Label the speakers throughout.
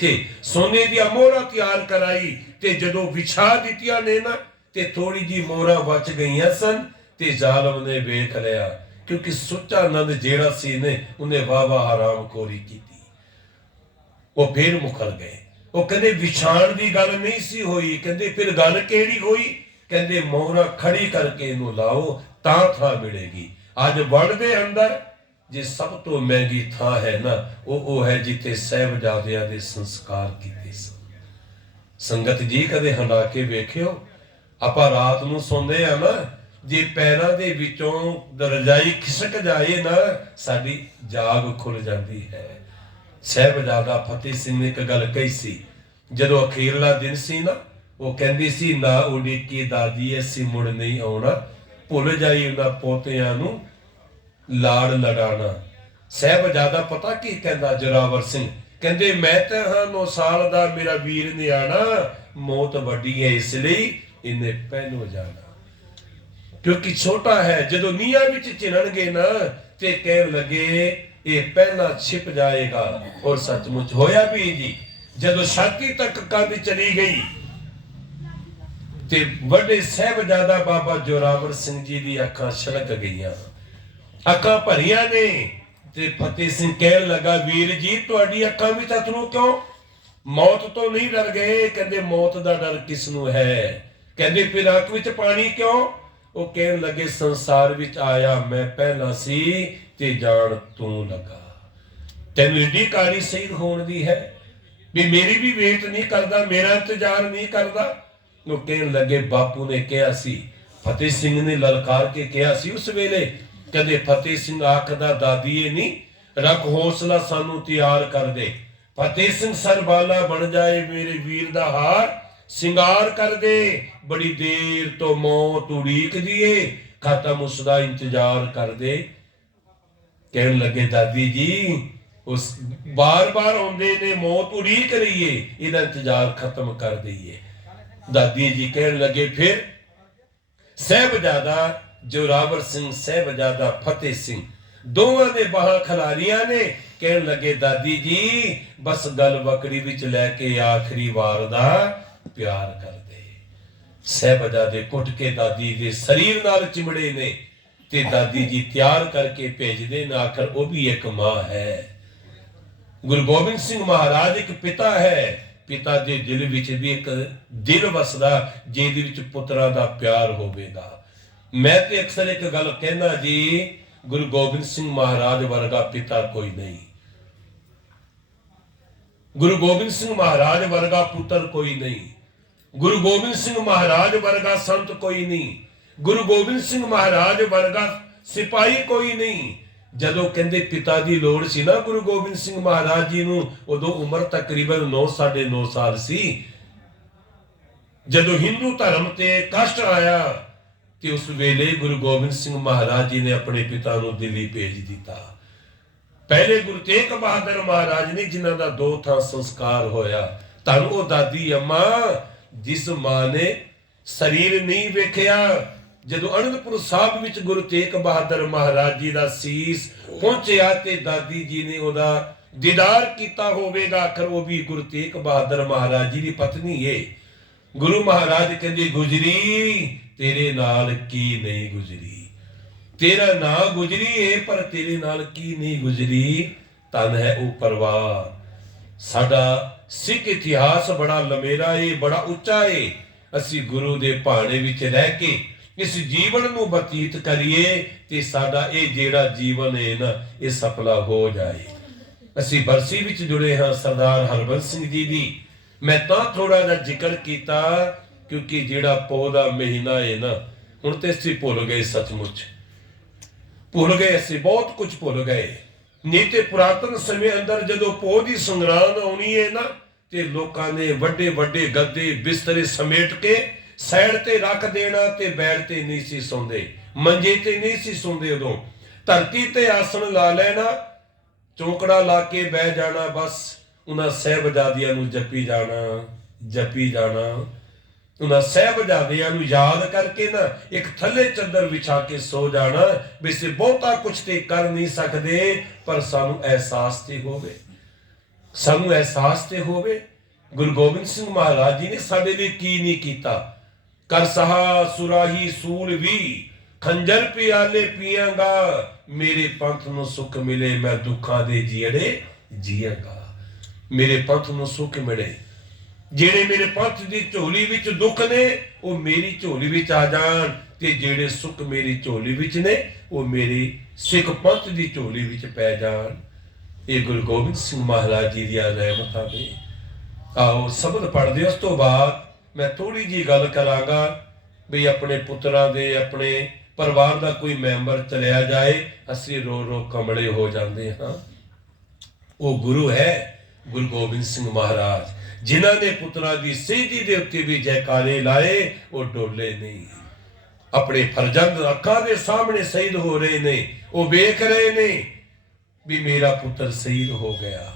Speaker 1: ਤੇ ਸੋਨੇ ਦੀਆਂ ਮੋਹਰਾਂ ਤਿਆਰ ਕਰਾਈ ਤੇ ਜਦੋਂ ਵਿਛਾ ਦਿੱਤੀਆਂ ਨੇ ਨਾ, ਤੇ ਥੋੜੀ ਜੀ ਮੋਹਰਾਂ ਬਚ ਗਈਆਂ ਸਨ ਤੇ ਜ਼ਾਲਮ ਨੇ ਵੇਖ ਲਿਆ, ਕਿਉਂਕਿ ਸੁੱਚਾ ਆਨੰਦ ਜਿਹੜਾ ਸੀ ਨੇ, ਉਹਨੇ ਵਾਵਾ ਹਰਾਮ ਖੋਰੀ ਕੀਤੀ। ਉਹ ਫੇਰ ਮੁਕਰ ਗਏ। ਉਹ ਕਹਿੰਦੇ, ਵਿਛਾਣ ਦੀ ਗੱਲ ਨਹੀਂ ਸੀ ਹੋਈ। ਕਹਿੰਦੇ, ਫਿਰ ਗੱਲ ਕਿਹੜੀ ਹੋਈ? ਕਹਿੰਦੇ, ਮੋਹਰਾਂ ਖੜੀ ਕਰਕੇ ਇਹਨੂੰ ਲਾਓ, ਤਾਂ ਥਾਂ ਮਿਲੇਗੀ। ਅੱਜ ਵਣ ਦੇ ਅੰਦਰ ਜੇ ਸਭ ਤੋਂ ਮਹਿੰਗੀ ਥਾਂ ਹੈ ਨਾ, ਉਹ ਉਹ ਹੈ ਜਿੱਥੇ ਸਹਿਬਜ਼ਾਦਿਆਂ ਦੇ ਸੰਸਕਾਰ ਕੀਤੇ ਸਨ। ਸੰਗਤ ਜੀ ਕਦੇ ਹੰਡਾ ਕੇ ਵੇਖਿਓ, ਆਪਾਂ ਰਾਤ ਨੂੰ ਸੌਂਦੇ ਆ ਨਾ, ਜੇ ਪੈਰਾਂ ਦੇ ਵਿੱਚੋਂ ਰਜਾਈ ਖਿਸਕ ਜਾਏ ਨਾ, ਸਾਡੀ ਜਾਗ ਖੁੱਲ ਜਾਂਦੀ ਹੈ। ਸਹਿਬਜ਼ਾਦਾ ਫਤਿਹ ਸਿੰਘ ਨੇ ਇੱਕ ਗੱਲ ਕਹੀ ਸੀ, ਜਦੋਂ ਅਖੀਰਲਾ ਦਿਨ ਸੀ ਨਾ, ਉਹ ਕਹਿੰਦੀ ਸੀ, ਨਾ ਉਡੀਕੀ ਦਾਦੀ ਐਸੀ ਮੁੜ ਨਹੀਂ ਆਉਣਾ, ਭੁੱਲ ਜਾਈ ਉਹਨਾਂ ਪੋਤਿਆਂ ਨੂੰ ਲਾੜ ਲੜਾਣਾ ਸਹਿਬਜ਼ਾਦਾ ਪਤਾ ਕੀ ਕਹਿੰਦਾ ਜਰਾਵਰ ਸਿੰਘ? ਕਹਿੰਦੇ, ਮੈਂ ਤਾਂ ਹਾਂ 9 ਸਾਲ ਦਾ ਮੇਰਾ ਵੀਰ ਨਿਆਣਾ, ਮੌਤ ਵੱਡੀ ਹੈ, ਇਸ ਲਈ ਇਹਨੇ ਪਹਿਨੋ ਜਾਣਾ। ਕਿਉਂਕਿ ਛੋਟਾ ਹੈ, ਜਦੋਂ ਨੀਹਾਂ ਵਿੱਚ ਚਿਣਨਗੇ ਨਾ, ਤੇ ਕਹਿਣ ਲੱਗੇ, ਇਹ ਪਹਿਲਾਂ ਛਿਪ ਜਾਏਗਾ। ਔਰ ਸੱਚਮੁੱਚ ਹੋਇਆ ਵੀ ਜੀ, ਜਦੋਂ ਛਾਤੀ ਤੱਕ ਕੰਧ ਚਲੀ ਗਈ, ਤੇ ਵੱਡੇ ਸਹਿਬਜ਼ਾਦਾ ਬਾਬਾ ਜੋਰਾਵਰ ਸਿੰਘ ਜੀ ਦੀ ਅੱਖਾਂ ਛਲਕ ਗਈਆਂ। ਅੱਖਾਂ ਭਰੀਆਂ ਨੇ। ਤੇ ਫਤਿਹ ਸਿੰਘ ਕਹਿਣ ਲੱਗਾ, ਵੀਰ ਜੀ, ਤੁਹਾਡੀ ਅੱਖਾਂ ਵੀ ਅਥਰੂ ਕਿਉਂ ਮੌਤ ਤੋਂ ਨਹੀਂ ਡਰ ਗਏ? ਕਹਿੰਦੇ, ਮੌਤ ਦਾ ਡਰ ਕਿਸ ਨੂੰ ਹੈ? ਕਹਿੰਦੇ, ਫਿਰ ਅੱਖ ਵਿੱਚ ਪਾਣੀ ਕਿਉਂ? ਉਹ ਕਹਿਣ ਲੱਗੇ, ਸੰਸਾਰ ਵਿੱਚ ਆਇਆ ਮੈਂ ਪਹਿਲਾਂ ਸੀ ਤੇ ਜਾਣ ਤੂੰ ਲਗਾ। ਤੈਨੂੰ ਏਡੀ ਕਾਰੀ ਸਹੀ ਹੋਣ ਦੀ ਹੈ ਵੀ ਮੇਰੀ ਵੀ ਵੇਟ ਨਹੀਂ ਕਰਦਾ, ਮੇਰਾ ਇੰਤਜ਼ਾਰ ਨਹੀਂ ਕਰਦਾ। ਉਹ ਕਹਿਣ ਲੱਗੇ, ਬਾਪੂ ਨੇ ਕਿਹਾ ਸੀ, ਫਤਿਹ ਸਿੰਘ ਨੇ ਲਲਕਾਰ ਕੇ ਕਿਹਾ ਸੀ, ਉਸ ਵੇਲੇ ਕਹਿੰਦੇ ਫਤਿਹ ਸਿੰਘ ਆਖਦਾ ਦਾਦੀਏ ਨਹੀਂ ਰੱਖ ਹੌਸਲਾ ਸਾਨੂੰ ਤਿਆਰ ਕਰ ਦੇ। ਫਤਿਹ ਸਿੰਘ ਸਰਬਾਲਾ ਬਣ ਜਾਏ ਮੇਰੇ ਵੀਰ ਦਾ ਹਾਰ, ਸਿੰਗਾਰ ਕਰ ਦੇ। ਬੜੀ ਦੇਰ ਤੋਂ ਮੌਤ ਉਡੀਕਦੀ ਏ ਖਤਮ ਉਸ ਦਾ ਇੰਤਜ਼ਾਰ ਕਰ ਦੇ। ਕਹਿਣ ਲੱਗੇ, ਦਾਦੀ ਜੀ, ਉਸ ਬਾਰ-ਬਾਰ ਆਉਂਦੇ ਨੇ, ਮੌਤ ਉਡੀਕ ਰਹੀ ਏ, ਇਹਦਾ ਇੰਤਜ਼ਾਰ ਖਤਮ ਕਰ ਦਈਏ। ਦਾਦੀ ਜੀ ਕਹਿਣ ਲੱਗੇ, ਫਿਰ ਸਹਿਬਜ਼ਾਦਾ ਜੋਰਾਵਰ ਸਿੰਘ, ਸਹਿਬਜ਼ਾਦਾ ਫਤਿਹ ਸਿੰਘ, ਦੋਵਾਂ ਦੇ ਬਾਹਾਂ ਖਿਲਾਰੀਆਂ ਨੇ ਕਹਿਣ ਲੱਗੇ, ਦਾਦੀ ਜੀ, ਬਸ ਗੱਲ ਬੱਕਰੀ ਵਿੱਚ ਲੈ ਕੇ ਆਖਰੀ ਵਾਰ ਦਾ ਪਿਆਰ ਕਰਦੇ। ਸਹਿਬਜ਼ਾਦੇ ਕੁੱਟ ਕੇ ਦਾਦੀ ਦੇ ਸਰੀਰ ਨਾਲ ਚਿਮੜੇ ਨੇ ਤੇ ਦਾਦੀ ਜੀ ਤਿਆਰ ਕਰਕੇ ਭੇਜਦੇ ਨੇ, ਆਖਰ ਉਹ ਵੀ ਇੱਕ ਮਾਂ ਹੈ। ਗੁਰੂ ਗੋਬਿੰਦ ਸਿੰਘ ਮਹਾਰਾਜ ਇੱਕ ਪਿਤਾ ਹੈ। ਪਿਤਾ ਦੇ ਦਿਲ ਵਿੱਚ ਵੀ ਇੱਕ ਦਿਲ ਵਸਦਾ, ਜਿਹਦੇ ਵਿੱਚ ਪੁੱਤਰਾਂ ਦਾ ਪਿਆਰ ਹੋਵੇਗਾ। ਮੈਂ ਤੇ ਅਕਸਰ ਇੱਕ ਗੱਲ ਕਹਿੰਦਾ ਜੀ, ਗੁਰੂ ਗੋਬਿੰਦ ਸਿੰਘ ਮਹਾਰਾਜ ਵਰਗਾ ਪਿਤਾ ਕੋਈ ਨਹੀਂ। ਗੁਰੂ ਗੋਬਿੰਦ ਸਿੰਘ ਮਹਾਰਾਜ ਵਰਗਾ ਪੁੱਤਰ ਕੋਈ ਨਹੀਂ। ਗੁਰੂ ਗੋਬਿੰਦ ਸਿੰਘ ਮਹਾਰਾਜ ਵਰਗਾ ਸੰਤ ਕੋਈ ਨਹੀਂ। ਗੁਰੂ ਗੋਬਿੰਦ ਸਿੰਘ ਮਹਾਰਾਜ ਵਰਗਾ ਸਿਪਾਹੀ ਕੋਈ ਨਹੀਂ। ਜਦੋਂ ਕਹਿੰਦੇ ਪਿਤਾ ਦੀ ਲੋੜ ਸੀ ਨਾ ਗੁਰੂ ਗੋਬਿੰਦ ਸਿੰਘ ਮਹਾਰਾਜ ਜੀ ਨੂੰ, ਉਦੋਂ ਉਮਰ ਤਕਰੀਬਨ 9 9.5 ਸਾਲ ਸੀ। ਜਦੋਂ ਹਿੰਦੂ ਧਰਮ ਤੇ ਕਸ਼ਟ ਆਇਆ ਤੇ ਉਸ ਵੇਲੇ ਗੁਰੂ ਗੋਬਿੰਦ ਸਿੰਘ ਮਹਾਰਾਜ ਜੀ ਨੇ ਆਪਣੇ ਪਿਤਾ ਨੂੰ ਦਿੱਲੀ ਭੇਜ ਦਿੱਤਾ। ਪਹਿਲੇ ਗੁਰੂ ਤੇਗ ਬਹਾਦਰ ਮਹਾਰਾਜ ਨੇ ਜਿਨ੍ਹਾਂ ਦਾ ਦੋ ਥਾਂ ਸੰਸਕਾਰ ਹੋਇਆ ਧੰਨ ਉਹ ਦਾਦੀ ਅੰਮਾ, ਜਿਸ ਮਾਂ ਨੇ ਸਰੀਰ ਨਹੀਂ ਵੇਖਿਆ, ਜਦੋਂ ਅਨੰਦਪੁਰ ਸਾਹਿਬ ਵਿੱਚ ਗੁਰੂ ਤੇਗ ਬਹਾਦਰ ਮਹਾਰਾਜ ਜੀ ਦਾ ਸੀਸ ਪਹੁੰਚਿਆ ਤੇ ਦਾਦੀ ਜੀ ਨੇ ਉਹਦਾ ਦੀਦਾਰ ਕੀਤਾ ਹੋਵੇਗਾ, ਆਖਰ ਉਹ ਵੀ ਗੁਰੂ ਤੇਗ ਬਹਾਦਰ ਮਹਾਰਾਜ ਜੀ ਦੀ ਪਤਨੀ ਏ। ਗੁਰੂ ਮਹਾਰਾਜ ਕਹਿੰਦੇ, ਗੁਜਰੀ, ਤੇਰੇ ਨਾਲ ਕੀ ਨਹੀਂ ਗੁਜਰੀ? ਤੇਰਾ ਨਾ ਗੁਜਰੀ ਏ, ਪਰ ਤੇਰੇ ਨਾਲ ਕੀ ਨਹੀਂ ਗੁਜਰੀ? ਤਨ ਹੈ ਉਹ ਪਰਵਾਰ। ਸਾਡਾ ਸਿੱਖ ਇਤਿਹਾਸ ਬੜਾ ਲੰਮੇਰਾ ਏ, ਬੜਾ ਉੱਚਾ ਏ। ਅਸੀਂ ਗੁਰੂ ਦੇ ਭਾਣੇ ਵਿੱਚ ਰਹਿ ਕੇ ਇਸ ਜੀਵਨ ਨੂੰ ਬਤੀਤ ਕਰੀਏ ਤੇ ਸਾਡਾ ਇਹ ਜਿਹੜਾ ਜੀਵਨ ਹੈ ਨਾ, ਇਹ ਸਫਲਾ ਹੋ ਜਾਏ। ਅਸੀਂ ਬਰਸੀ ਵਿੱਚ ਜੁੜੇ ਹਾਂ ਸਰਦਾਰ ਹਰਬੰਸ ਸਿੰਘ ਜੀ ਦੀ। ਮੈਂ ਤਾਂ ਥੋੜਾ ਜਿਹਾ ਜ਼ਿਕਰ ਕੀਤਾ ਕਿਉਂਕਿ ਜਿਹੜਾ ਪੋਹ ਦਾ ਮਹੀਨਾ ਹੈ ਨਾ, ਹੁਣ ਤੇ ਅਸੀਂ ਭੁੱਲ ਗਏ ਸੱਚਮੁੱਚ। ਭੁੱਲ ਗਏ ਅਸੀਂ, ਬਹੁਤ ਕੁਝ ਭੁੱਲ ਗਏ। ਨਹੀਂ ਤੇ ਪੁਰਾਤਨ ਸਮੇਂ ਅੰਦਰ ਜਦੋਂ ਪੋਹ ਦੀ ਸੰਗਰਾਂਦ ਆਉਣੀ ਹੈ ਨਾ, ਤੇ ਲੋਕਾਂ ਨੇ ਵੱਡੇ ਵੱਡੇ ਗੱਦੇ ਬਿਸਤਰੇ ਸਮੇਟ ਕੇ ਸਾਈਡ ਤੇ ਰੱਖ ਦੇਣਾ ਤੇ ਬੈਠ ਤੇ ਨਹੀਂ ਸੀ ਸੌਂਦੇ, ਮੰਜੇ ਤੇ ਨਹੀਂ ਸੀ ਸੌਂਦੇ ਉਦੋਂ। ਧਰਤੀ ਤੇ ਆਸਣ ਲਾ ਲੈਣਾ, ਚੌਂਕੜਾ ਲਾ ਕੇ ਬਹਿ ਜਾਣਾ ਬਸ। ਉਹਨਾਂ ਸਹਿਬਜ਼ਾਦਿਆਂ ਨੂੰ ਜਪੀ ਜਾਣਾ ਜਪੀ ਜਾਣਾ। ਉਹਨਾਂ ਸਹਿਬਜ਼ਾਦਿਆਂ ਨੂੰ ਯਾਦ ਕਰਕੇ ਨਾ ਇੱਕ ਥੱਲੇ ਚੱਦਰ ਵਿਛਾ ਕੇ ਸੋ ਜਾਣਾ ਵੀ ਸੇ ਬਹੁਤਾ ਕੁਝ ਤੇ ਕਰ ਨਹੀਂ ਸਕਦੇ, ਪਰ ਸਾਨੂੰ ਅਹਿਸਾਸ ਤੇ ਹੋਵੇ। ਸਾਨੂੰ ਅਹਿਸਾਸ ਤੇ ਹੋਵੇ। ਗੁਰੂ ਗੋਬਿੰਦ ਸਿੰਘ ਮਹਾਰਾਜ ਜੀ ਨੇ ਸਾਡੇ ਲਈ ਕੀ ਨਹੀਂ ਕੀਤਾ? ਕਰ ਸਹਾ ਸੁਰਾਹੀ ਸੂਲ ਵੀ, ਖੰਜਰ ਪਿਆਲੇ ਪੀਆਂਗਾ, ਮੇਰੇ ਪੰਥ ਨੂੰ ਸੁੱਖ ਮਿਲੇ, ਮੈਂ ਦੁੱਖਾਂ ਦੇ ਜੀੜੇ ਜੀਆਂਗਾ। ਮੇਰੇ ਪੰਥ ਨੂੰ ਸੁੱਖ ਮਿਲੇ। ਜਿਹੜੇ ਮੇਰੇ ਪੰਥ ਦੀ ਝੋਲੀ ਵਿੱਚ ਦੁੱਖ ਨੇ, ਉਹ ਮੇਰੀ ਝੋਲੀ ਵਿੱਚ ਆ ਜਾਣ। ਤੇ ਜਿਹੜੇ ਸੁੱਖ ਮੇਰੀ ਝੋਲੀ ਵਿੱਚ ਨੇ, ਉਹ ਮੇਰੀ ਸਿੱਖ ਪੰਥ ਦੀ ਝੋਲੀ ਵਿੱਚ ਪੈ ਜਾਣ। ਇਹ ਗੁਰੂ ਗੋਬਿੰਦ ਸਿੰਘ ਮਹਾਰਾਜ ਜੀ ਦੀਆਂ ਰਹਿਮਤਾਂ ਨੇ। ਆਓ ਸ਼ਬਦ ਪੜ੍ਹਦੇ ਉਸ ਤੋਂ ਬਾਅਦ ਮੈਂ ਥੋੜੀ ਜੀ ਗੱਲ ਕਰਾਂਗਾ ਵੀ ਆਪਣੇ ਪੁੱਤਰਾਂ ਦੇ, ਆਪਣੇ ਪਰਿਵਾਰ ਦਾ ਕੋਈ ਮੈਂਬਰ ਚਲਿਆ ਜਾਏ, ਅਸੀਂ ਰੋ ਰੋ ਕਮਲੇ ਹੋ ਜਾਂਦੇ ਹਾਂ। ਉਹ ਗੁਰੂ ਹੈ। ਗੁਰੂ ਗੋਬਿੰਦ ਸਿੰਘ ਮਹਾਰਾਜ, ਜਿਨ੍ਹਾਂ ਨੇ ਪੁੱਤਰਾਂ ਦੀ ਸਹੀਦੀ ਦੇ ਉੱਤੇ ਵੀ ਜੈਕਾਰੇ ਲਾਏ, ਉਹ ਡੋਲੇ ਨਹੀਂ ਆਪਣੇ ਫਰਜ਼ੰਦ ਅੱਖਾਂ ਦੇ ਸਾਹਮਣੇ ਸ਼ਹੀਦ ਹੋ ਰਹੇ ਨੇ, ਉਹ ਵੇਖ ਰਹੇ ਨੇ ਵੀ ਮੇਰਾ ਪੁੱਤਰ ਸ਼ਹੀਦ ਹੋ ਗਿਆ।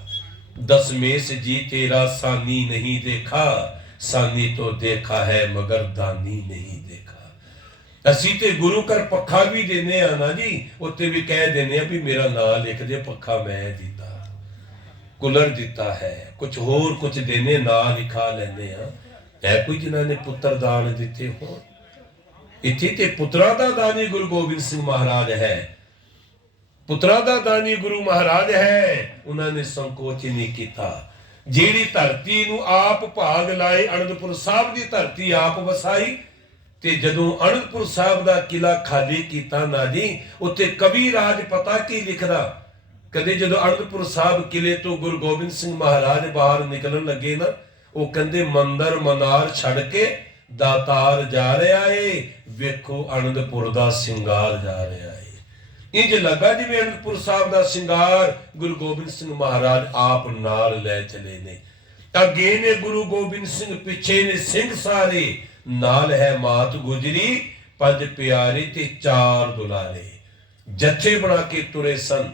Speaker 1: ਦਸਮੇਸ਼ ਜੀ, ਤੇਰਾ ਸਾਨੀ ਨਹੀਂ ਦੇਖਾ, ਸਾਨੀ ਤੋਂ ਦੇਖਾ ਹੈ, ਮਗਰ ਦਾਨੀ ਨਹੀਂ ਦੇਖਾ। ਅਸੀਂ ਤੇ ਗੁਰੂ ਘਰ ਪੱਖਾ ਵੀ ਦਿੰਦੇ ਆ ਨਾ ਜੀ, ਉੱਤੇ ਵੀ ਕਹਿ ਦਿੰਦੇ ਆ ਵੀ ਮੇਰਾ ਨਾਮ ਲਿਖ ਦੇ, ਪੱਖਾ ਮੈਂ ਦਿੱਤਾ। ਕੁਲਰ ਦਿੱਤਾ ਹੈ। ਕੁਝ ਹੋਰ ਕੁਝ ਦੇਨੇ, ਨਾ ਲਿਖਾ ਲੈਂਦੇ ਆ। ਹੈ ਕੋਈ ਜਿਨ੍ਹਾਂ ਨੇ ਪੁੱਤਰ ਦਾਨ ਦਿੱਤੇ ਹੋਣ? ਇੱਥੇ ਤੇ ਪੁੱਤਰਾਂ ਦਾ ਦਾਨੀ ਗੁਰੂ ਗੋਬਿੰਦ ਸਿੰਘ ਮਹਾਰਾਜ ਹੈ। ਪੁੱਤਰਾਂ ਦਾ ਦਾਨੀ ਗੁਰੂ ਮਹਾਰਾਜ ਹੈ। ਉਹਨਾਂ ਨੇ ਸੰਕੋਚ ਹੀ ਨਹੀਂ ਕੀਤਾ। ਜਿਹੜੀ ਧਰਤੀ ਨੂੰ ਆਪ ਭਾਗ ਲਾਏ, ਅਨੰਦਪੁਰ ਸਾਹਿਬ ਦੀ ਧਰਤੀ ਆਪ ਵਸਾਈ, ਤੇ ਜਦੋਂ ਅਨੰਦਪੁਰ ਸਾਹਿਬ ਦਾ ਕਿਲਾ ਖਾਲੀ ਕੀਤਾ ਨਾ ਜੀ ਉੱਥੇ ਕਵੀ ਰਾਜ ਪਤਾ ਕੀ ਲਿਖਦਾ? ਕਦੇ ਜਦੋਂ ਅਨੰਦਪੁਰ ਸਾਹਿਬ ਕਿਲੇ ਤੋਂ ਗੁਰੂ ਗੋਬਿੰਦ ਸਿੰਘ ਮਹਾਰਾਜ ਬਾਹਰ ਨਿਕਲਣ ਲੱਗੇ ਨਾ, ਉਹ ਕਹਿੰਦੇ, ਮੰਦਰ ਮਨਾਰ ਛੱਡ ਕੇ ਦਾਤਾਰ ਜਾ ਰਿਹਾ ਏ, ਵੇਖੋ ਅਨੰਦਪੁਰ ਦਾ ਸਿੰਗਾਰ ਜਾ ਰਿਹਾ ਏ। ਇੰਜ ਲੱਗਾ ਜਿਵੇਂ ਅਨੰਦਪੁਰ ਸਾਹਿਬ ਦਾ ਸਿੰਗਾਰ ਗੁਰੂ ਗੋਬਿੰਦ ਸਿੰਘ ਮਹਾਰਾਜ ਆਪ ਨਾਲ ਲੈ ਚਲੇ ਨੇ। ਅੱਗੇ ਨੇ ਗੁਰੂ ਗੋਬਿੰਦ ਸਿੰਘ, ਪਿੱਛੇ ਨੇ ਸਿੰਘ ਸਾਰੇ, ਨਾਲ ਹੈ ਮਾਤ ਗੁਜਰੀ, ਪੰਜ ਪਿਆਰੇ ਤੇ ਚਾਰ ਦੁਲਾਰੇ। ਜੱਥੇ ਬਣਾ ਕੇ ਤੁਰੇ ਸਨ।